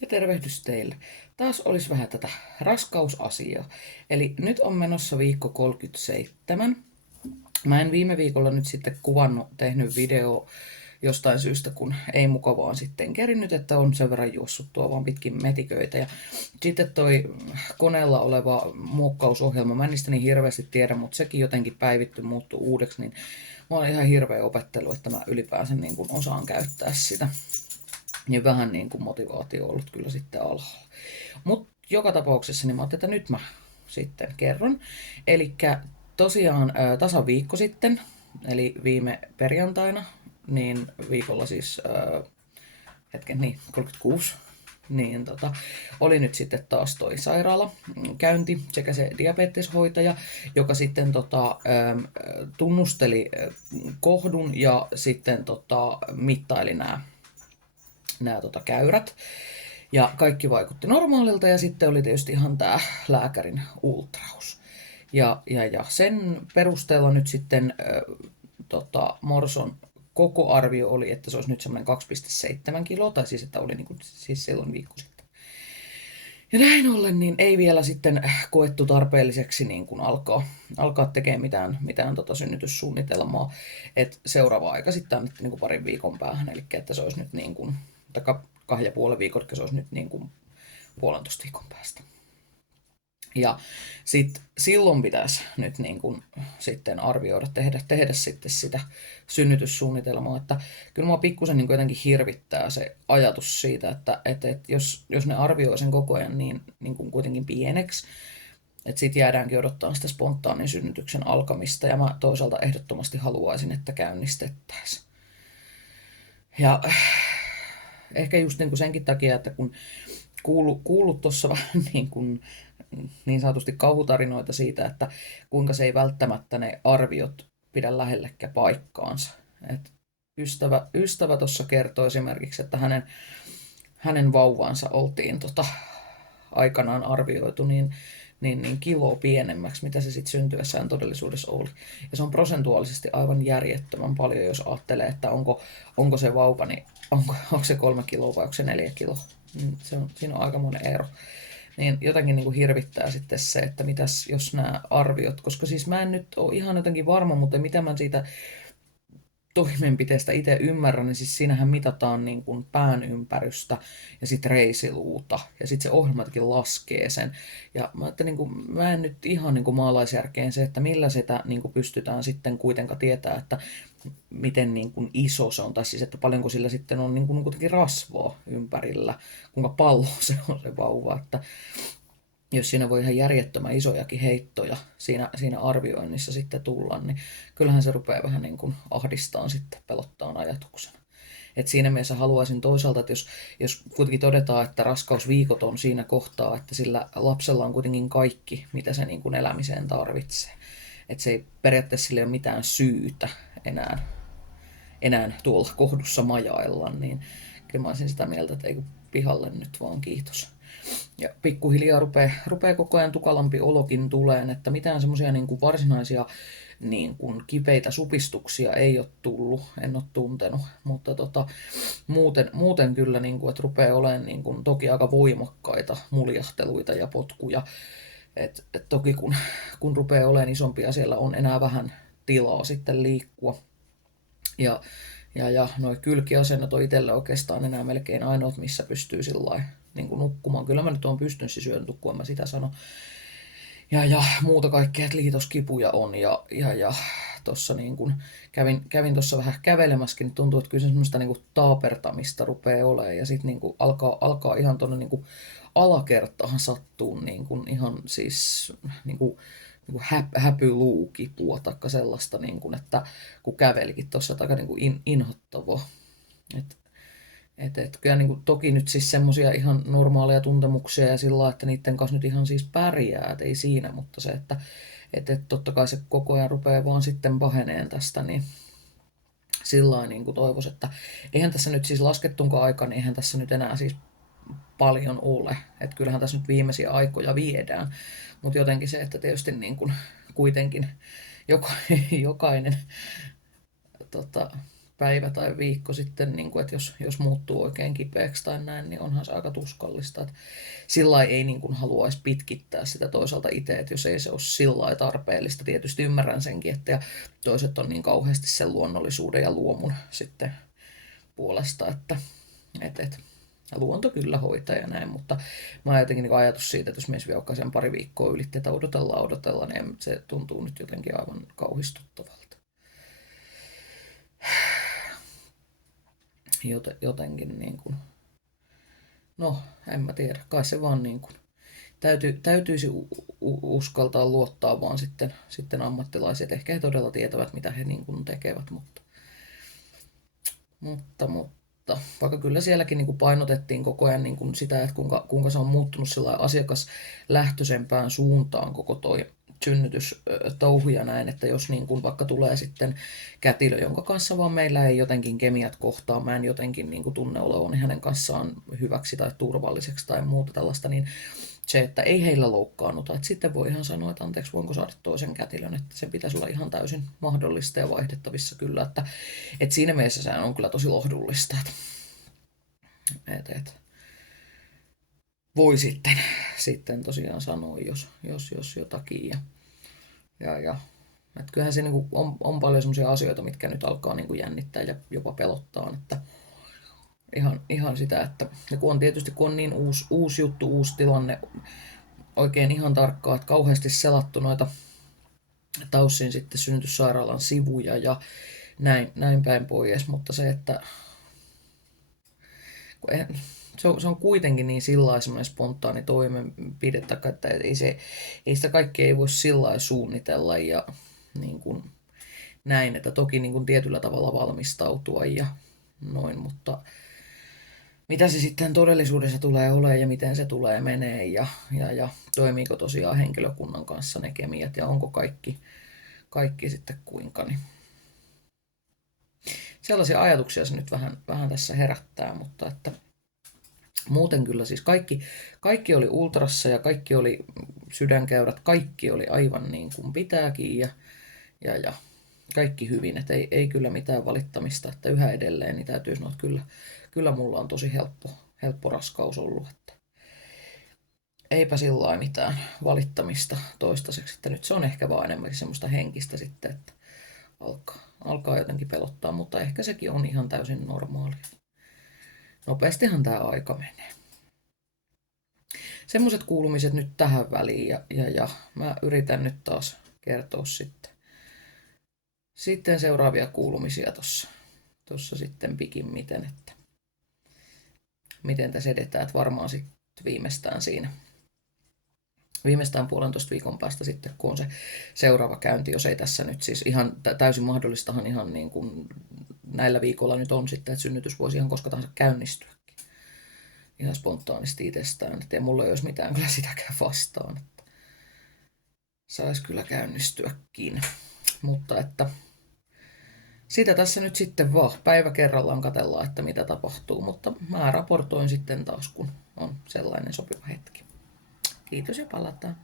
Ja tervehdys teille. Taas olisi vähän tätä raskausasiaa. Eli nyt on menossa viikko 37. Mä en viime viikolla nyt sitten tehnyt video jostain syystä, kun ei mukavaan sitten kerinnyt, että on sen verran juossut tuo vaan pitkin metiköitä. Ja sitten toi koneella oleva muokkausohjelma, mä en niistä niin hirveästi tiedä, mutta sekin jotenkin päivitty muuttuu uudeksi, niin mä oon ihan hirveä opettelu, että mä ylipäänsä niin kuin osaan käyttää sitä. Niin vähän niin kuin motivaatio on ollut kyllä sitten alhaalla. Mutta joka tapauksessa niin mä ajattelin, että nyt mä sitten kerron. Eli tosiaan tasan viikko sitten, eli viime perjantaina, niin viikolla siis niin 36, niin oli nyt sitten taas toi sairaala käynti sekä se diabeteshoitaja, joka sitten tunnusteli kohdun ja sitten mittaili nämä käyrät. Ja kaikki vaikutti normaalilta ja sitten oli tietysti ihan tämä lääkärin ultraus. Ja sen perusteella nyt sitten Morson koko arvio oli, että se olisi nyt semmoinen 2,7 kiloa, tai siis että oli siis silloin viikko sitten. Ja näin ollen niin ei vielä sitten koettu tarpeelliseksi niin kuin alkaa tekemään mitään synnytyssuunnitelmaa. Et seuraava aika sitten annettiin niin kuin parin viikon päähän, eli että se olisi nyt niin kuin, tai 2,5 viikon, se olisi nyt niin kuin 1,5 viikon päästä. Ja silloin pitäisi nyt niin kuin sitten arvioida, tehdä sitten sitä synnytyssuunnitelmaa, että kyllä mua pikkusen niin kuin jotenkin hirvittää se ajatus siitä, että jos ne arvioi sen koko ajan niin kuin kuitenkin pieneksi, että sitten jäädäänkin odottaa sitä spontaanin synnytyksen alkamista, ja mä toisaalta ehdottomasti haluaisin, että käynnistettäisiin. Ja ehkä just niin kuin senkin takia, että kun kuullut tuossa vähän niin sanotusti kauhutarinoita siitä, että kuinka se ei välttämättä ne arviot pidä lähellekään paikkaansa. Et ystävä tuossa kertoi esimerkiksi, että hänen vauvaansa oltiin aikanaan arvioitu niin kiloa pienemmäksi, mitä se sitten syntyessään todellisuudessa oli. Ja se on prosentuaalisesti aivan järjettömän paljon, jos ajattelee, että onko se vauva, niin onko se 3 kiloa vai onko se 4 kiloa. Siinä on aikamoinen ero. Niin jotenkin niin kuin hirvittää sitten se, että mitäs jos nämä arviot, koska siis mä en nyt ole ihan jotenkin varma, mutta mitä mä siitä toimenpiteestä itse ymmärrän, niin siis siinähän mitataan niin kuin pään ympärystä ja sitten reisiluuta ja sitten se ohjelma jotenkin laskee sen. Ja mä en nyt ihan niin kuin maalaisjärkeen se, että millä sitä niin kuin pystytään sitten kuitenkaan tietää, että miten niin kuin iso se on, tai siis että paljonko sillä sitten on niin kuin kuitenkin rasvaa ympärillä, kuinka pallo se on se vauva, että jos siinä voi ihan järjettömän isojakin heittoja siinä arvioinnissa sitten tulla, niin kyllähän se rupeaa vähän niin kuin ahdistaan sitten pelottaan ajatuksena. Et siinä mielessä haluaisin toisaalta, että jos kuitenkin todetaan, että raskausviikot on siinä kohtaa, että sillä lapsella on kuitenkin kaikki, mitä se niin kuin elämiseen tarvitsee. Että se ei periaatteessa sille ole mitään syytä enää tuolla kohdussa majailla, niin kyllä mä olisin sitä mieltä, että ei pihalle nyt vaan kiitos. Ja pikkuhiljaa rupeaa koko ajan tukalampi olokin tuleen, että mitään semmoisia niin kuin varsinaisia niin kuin kipeitä supistuksia ei ole tullut, en ole tuntenut, mutta muuten kyllä, niin kuin, että rupeaa olemaan niin kuin, toki aika voimakkaita muljahteluita ja potkuja. Et toki kun rupeaa olemaan isompia, siellä on enää vähän tilaa sitten liikkua. Ja noi kylkiasennot on itselle oikeastaan enää melkein ainoat, missä pystyy sillä niin kuin nukkumaan. Kyllä mä nyt oon pystynyt siis yön nukkumaan, mä sitä sanon. Ja muuta kaikkea, että liitoskipuja on. Ja tossa niin kun kävin tuossa vähän kävelemäskin, niin tuntuu, että kyllä se semmoista niin kuin taapertamista rupeaa olemaan. Ja sitten niin alkaa ihan tuonne niin alakertaan sattuu niin kuin ihan siis niin kuin häpyluukipua tai sellaista, niin kuin, että kun kävelikin tuossa, aika niin kuin inhottavaa. Kyllä niin kuin, toki nyt siis semmoisia ihan normaaleja tuntemuksia ja sillä lailla, että niiden kanssa nyt ihan siis pärjää, et ei siinä, mutta se, että totta kai se koko ajan rupeaa vaan sitten paheneen tästä, niin sillä lailla niin kuin toivoisi, että eihän tässä nyt siis laskettuunkaan aika, niin eihän tässä nyt enää siis paljon ole. Että kyllähän tässä nyt viimeisiä aikoja viedään, mutta jotenkin se, että tietysti niin kuin kuitenkin jokainen päivä tai viikko sitten, niin kuin, että jos muuttuu oikein kipeäksi tai näin, niin onhan se aika tuskallista. Että sillä ei niin kuin haluaisi pitkittää sitä toisaalta itse, että jos ei se ole sillä tarpeellista. Tietysti ymmärrän senkin, että ja toiset on niin kauheasti sen luonnollisuuden ja luomun sitten puolesta, että luonto kyllä hoitaa ja näin, mutta mä oon jotenkin niin ajatus siitä, että jos mies vielä sen pari viikkoa ylitti, että odotella, niin se tuntuu nyt jotenkin aivan kauhistuttavalta. Jotenkin niin kuin, no en mä tiedä, kai se vaan niin kuin, täytyisi uskaltaa luottaa vaan sitten ammattilaiset. Ehkä he todella tietävät, mitä he niin kuin tekevät, mutta vaikka kyllä sielläkin niin kuin painotettiin koko ajan niin kuin sitä, että kuinka se on muuttunut asiakaslähtöisempään suuntaan koko toi synnytystouhu ja näin, että jos niin kuin vaikka tulee sitten kätilö, jonka kanssa vaan meillä ei jotenkin kemiat kohtaa, mä en jotenkin niin kuin tunne olevani hänen kanssaan hyväksi tai turvalliseksi tai muuta tällaista, niin se, että ei heillä loukkaannuta. Että sitten voi ihan sanoa, että anteeksi, voinko saada toisen kätilön, että se pitäisi olla ihan täysin mahdollista ja vaihdettavissa kyllä. Että siinä mielessä se on kyllä tosi lohdullista. Että voi sitten tosiaan sanoa, jos jotakin. Ja että kyllähän se niinku on paljon sellaisia asioita, mitkä nyt alkaa niinku jännittää ja jopa pelottaa. Että ihan sitä, että ja kun on niin uusi juttu, uusi tilanne, oikein ihan tarkkaa, että kauheasti selattu noita Taussin sitten synnytyssairaalan sivuja ja näin päin pois, mutta se, että se on kuitenkin niin sillä semmoinen spontaani toimenpide, että ei sitä kaikkea ei voi sillä suunnitella ja niin kuin näin, että toki niin kuin tietyllä tavalla valmistautua ja noin, mutta mitä se sitten todellisuudessa tulee olemaan ja miten se tulee menee ja toimiiko tosiaan henkilökunnan kanssa ne kemiat ja onko kaikki sitten kuinka. Niin. Sellaisia ajatuksia se nyt vähän tässä herättää, mutta että muuten kyllä siis kaikki oli ultrassa ja kaikki oli sydänkäyrät, kaikki oli aivan niin kuin pitääkin ja kaikki hyvin, että ei kyllä mitään valittamista, että yhä edelleen niin täytyy sanoa, että kyllä mulla on tosi helppo raskaus ollut, että eipä sillä mitään valittamista toistaiseksi, että nyt se on ehkä vaan enemmänkin semmoista henkistä sitten, että alkaa jotenkin pelottaa, mutta ehkä sekin on ihan täysin normaalia. Nopeastihan tämä aika menee. Semmoiset kuulumiset nyt tähän väliin ja mä yritän nyt taas kertoa sitten seuraavia kuulumisia tuossa sitten pikimmiten, että miten tässä edetään, että varmaan sitten viimeistään 1,5 viikon päästä sitten, kun on se seuraava käynti, jos ei tässä nyt siis ihan täysin mahdollistahan ihan niin kuin näillä viikolla nyt on sitten, että synnytys voisi ihan koska tahansa käynnistyäkin. Ihan spontaanisti itsestään, että ei mulla ei olisi mitään kyllä sitäkään vastaan, että saisi kyllä käynnistyäkin, mutta että sitä tässä nyt sitten vaan päivä kerrallaan katsellaan, että mitä tapahtuu, mutta mä raportoin sitten taas, kun on sellainen sopiva hetki. Kiitos ja palataan.